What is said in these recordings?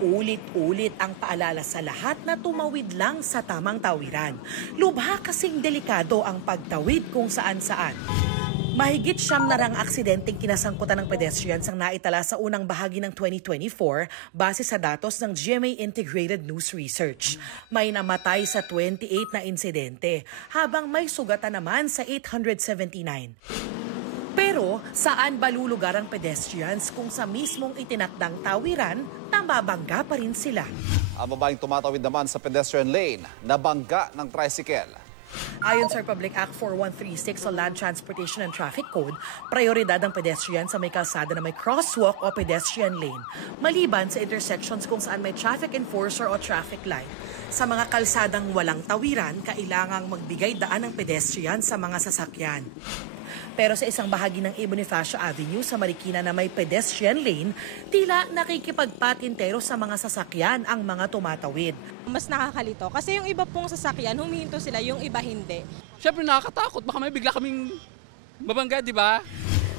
Ulit-ulit ang paalala sa lahat na tumawid lang sa tamang tawiran. Lubha kasing delikado ang pagtawid kung saan-saan. Mahigit 9 aksidenteng kinasangkutan ng pedestrians ang naitala sa unang bahagi ng 2024 base sa datos ng GMA Integrated News Research. May namatay sa 28 na insidente, habang may sugatan naman sa 879. Pero saan ba lulugar ang pedestrians kung sa mismong itinakdang tawiran, nababangga pa rin sila? Ang babaeng tumatawid naman sa pedestrian lane, nabangga ng tricycle. Ayon sa Republic Act 4136 o Land Transportation and Traffic Code, prioridad ang pedestrian sa may kalsada na may crosswalk o pedestrian lane, maliban sa intersections kung saan may traffic enforcer o traffic light. Sa mga kalsadang walang tawiran, kailangang magbigay daan ng pedestrian sa mga sasakyan. Pero sa isang bahagi ng A. Bonifacio Avenue sa Marikina na may pedestrian lane, tila nakikipagpatintero sa mga sasakyan ang mga tumatawid. Mas nakakalito kasi yung iba pong sasakyan, humihinto sila, yung iba hindi. Siyempre nakakatakot, baka may bigla kaming mabangga, di ba?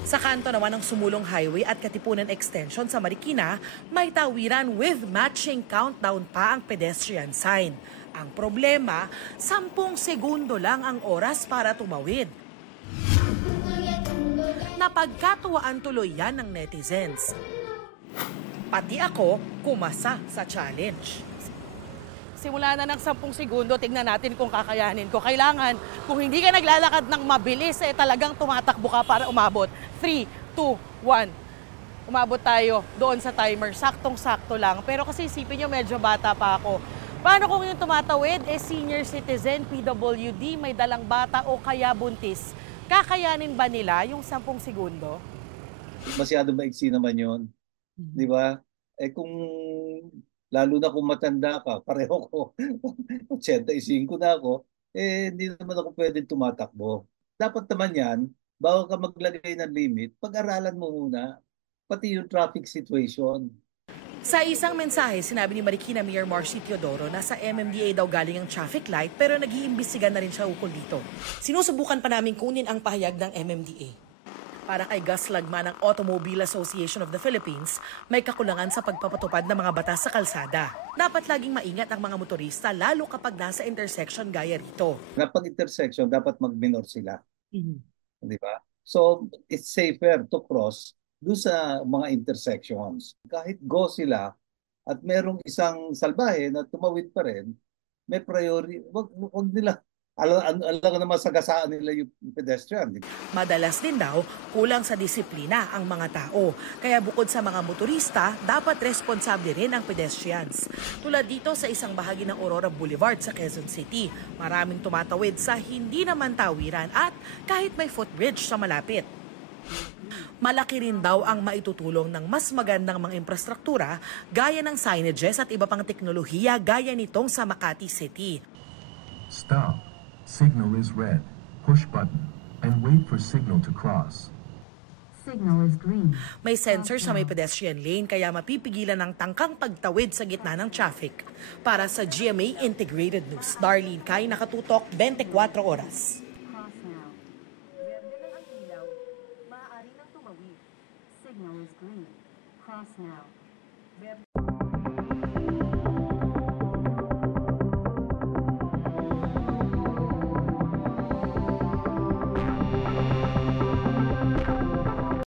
Sa kanto naman ng Sumulong Highway at Katipunan Extension sa Marikina, may tawiran with matching countdown pa ang pedestrian sign. Ang problema, 10 segundo lang ang oras para tumawid. Napagkatuwaan tuloy yan ng netizens. Pati ako, kumasa sa challenge. Simula na ng 10 segundo, tingnan natin kung kakayanin ko. Kailangan, kung hindi ka naglalakad ng mabilis, talagang tumatakbo ka para umabot. 3, 2, 1. Umabot tayo doon sa timer. Saktong-sakto lang. Pero kasi isipin nyo, medyo bata pa ako. Paano kung yung tumatawid, senior citizen, PWD, may dalang bata o kaya buntis? Kakayanin ba nila yung 10 segundo? Masyado maiksi naman yun. Di ba? Kung lalo na kung matanda ka, pareho ko, 85 na ako, hindi naman ako pwedeng tumatakbo. Dapat naman yan, bago ka maglagay ng limit, pag-aralan mo muna, pati yung traffic situation. Sa isang mensahe, sinabi ni Marikina Mayor Marcy Teodoro na sa MMDA daw galing ang traffic light pero nag-iimbestigan na rin siya ukol dito. Sinusubukan pa namin kunin ang pahayag ng MMDA. Para kay Gus Lagman ng Automobile Association of the Philippines, may kakulangan sa pagpapatupad ng mga batas sa kalsada. Dapat laging maingat ang mga motorista lalo kapag nasa intersection gaya rito. Kapag intersection, dapat mag-minor sila. Di ba? So, it's safer to cross doon sa mga intersections. Kahit go sila at merong isang salbahe na tumawid pa rin, may priority. Wag nila, alam naman sagasaan nila yung pedestrian. Madalas din daw, kulang sa disiplina ang mga tao. Kaya bukod sa mga motorista, dapat responsable rin ang pedestrians. Tulad dito sa isang bahagi ng Aurora Boulevard sa Quezon City, maraming tumatawid sa hindi naman tawiran at kahit may footbridge sa malapit. Malaki rin daw ang maitutulong ng mas magandang mga infrastruktura gaya ng signages at iba pang teknolohiya gaya nitong sa Makati City. Stop. Signal is red. Push button and wait for signal to cross. Signal is green. May sensor sa may pedestrian lane kaya mapipigilan ng tangkang pagtawid sa gitna ng traffic. Para sa GMA Integrated News, Darlene Kai, nakatutok 24 oras. Signal is green. Cross now.